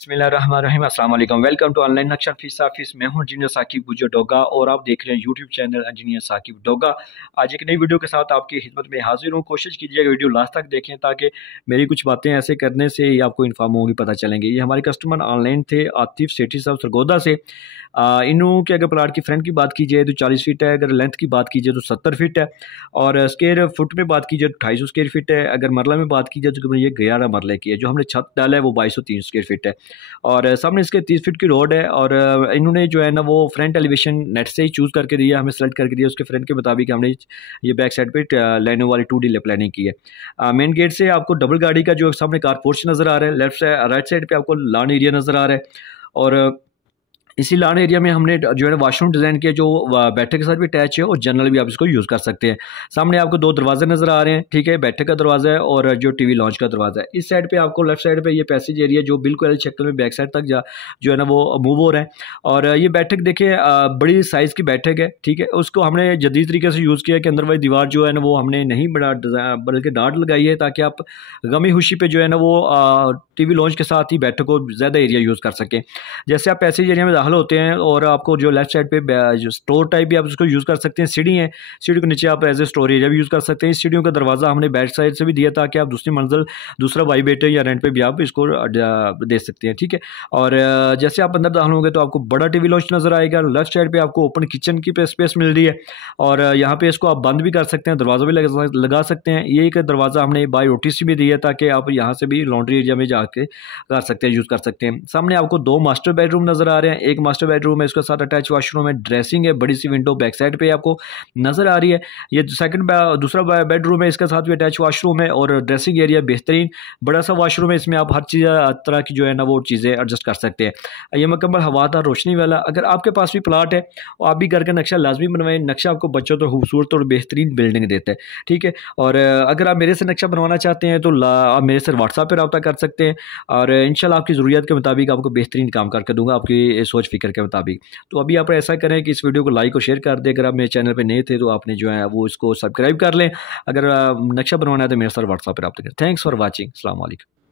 बिस्मिल्लाहिर्रहमानिर्रहीम अस्सलाम वालेकुम। वेलकम टू ऑनलाइन नक्शा फीस ऑफिस। मैं हूं इंजीनियर साकिब गुजर डोगा और आप देख रहे हैं YouTube channel engineer Saqib Doga. आज एक नई वीडियो के साथ आपकी खिदमत में हाजिर हूं। कोशिश कीजिएगा वीडियो लास्ट तक देखें ताकि मेरी कुछ बातें ऐसे करने से ही आपको इन्फॉर्म होंगी, पता चलेंगे। ये हमारे कस्टमर ऑनलाइन थे आतिफ सेठी साहब सरगोदा से। इनों के अगर प्लाट की फ्रंट की बात की जाए तो 40 फीट है, अगर लेंथ की बात की जाए तो 70 फीट है, और स्क्वायर फुट में बात की जाए तो 250 स्क्वायर फीट है। अगर मरला में बात की जाए तो ये 11 मरले की है। जो हमने छत डाला है वो 2203 स्क्वायर फीट है और सामने इसके 30 फीट की रोड है। और इन्होंने जो है ना वो फ्रंट एलिवेशन नेट से ही चूज़ करके दिया, हमें सेलेक्ट करके दिया। उसके फ्रंट के मुताबिक हमने ये बैक साइड पे लाइनों वाली 2D प्लानिंग की है। मेन गेट से आपको डबल गाड़ी का जो सामने कार पोर्च नज़र आ रहा है, लेफ्ट साइड राइट साइड पे आपको लॉन एरिया नज़र आ रहा है। और इसी लॉन एरिया में हमने जो है वाशरूम डिज़ाइन किया जो बैठक के साथ भी अटैच है और जनरल भी आप इसको यूज़ कर सकते हैं। सामने आपको 2 दरवाजे नज़र आ रहे हैं, ठीक है, बैठक का दरवाज़ा है और जो टीवी लॉन्च का दरवाज़ा है। इस साइड पे आपको लेफ्ट साइड पे ये पैसेज एरिया जो बिल्कुल शक्ल में बैक साइड तक जो है ना वो मूव हो रहा है। और ये बैठक देखिए बड़ी साइज़ की बैठक है, ठीक है। उसको हमने जदीद तरीके से यूज़ किया कि अंदर वाली दीवार जो है ना वो हमने नहीं बड़ा बल्कि डाट लगाई है ताकि आप गमी खुशी पे जो है ना वो टीवी लॉन्च के साथ ही बैठक को ज़्यादा एरिया यूज़ कर सकें। जैसे आप पैसेज एरिया में दाखिल होते हैं और आपको जो लेफ्ट साइड पे जो स्टोर टाइप भी आप उसको यूज़ कर सकते हैं। सीढ़ी है, सीढ़ी के नीचे आप एज ए स्टोर एरिया भी यूज़ कर सकते हैं। इस सीढ़ियों का दरवाज़ा हमने बैक साइड से भी दिया ताकि आप दूसरी मंजिल दूसरा वाई बेटे या रेंट पे भी आप इसको दे सकते हैं, ठीक है। और जैसे आप अंदर दाखिल होंगे तो आपको बड़ा टीवी लॉन्च नज़र आएगा। लेफ्ट साइड पर आपको ओपन किचन की स्पेस मिल रही है और यहाँ पे इसको आप बंद भी कर सकते हैं, दरवाज़ा भी लगा सकते हैं। ये एक दरवाज़ा हमने बाय OTC भी दिया ताकि आप यहाँ से भी लॉन्ड्री एरिया में जाके कर सकते हैं, यूज़ कर सकते हैं। सामने आपको 2 मास्टर बेडरूम नज़र आ रहे हैं। एक मास्टर बेडरूम है, इसके साथ अटैच वॉशरूम है, ड्रेसिंग है, बड़ी सी विंडो बैक साइड पे आपको नज़र आ रही है। ये दूसरा बेडरूम है, इसके साथ भी अटैच वॉशरूम है और ड्रेसिंग एरिया बेहतरीन बड़ा सा वॉशरूम है। इसमें आप हर चीज़ तरह की जो है ना वो चीज़ें एडजस्ट कर सकते हैं। ये मुकम्मल हवादार रोशनी वाला। अगर आपके पास भी प्लाट है और आप भी घर का नक्शा लाजमी बनवाएं। नक्शा आपको बच्चों तो खूबसूरत और बेहतरीन बिल्डिंग देता है, ठीक है। और अगर आप मेरे से नक्शा बनवाना चाहते हैं तो आप मेरे से व्हाट्सएप पर रब्ता कर सकते हैं और इंशाल्लाह आपकी ज़रूरियत के मुताबिक आपको बेहतरीन काम करके दूंगा, आपकी सोच फिक्र के मुताबिक। तो अभी आप ऐसा करें कि इस वीडियो को लाइक और शेयर कर दें। अगर आप मेरे चैनल पे नए थे तो आपने जो है वो इसको सब्सक्राइब कर लें। अगर नक्शा बनवाना है तो मेरे साथ व्हाट्सएप पर रब्ता करें। Thanks for watching. अस्सलाम वालेकुम।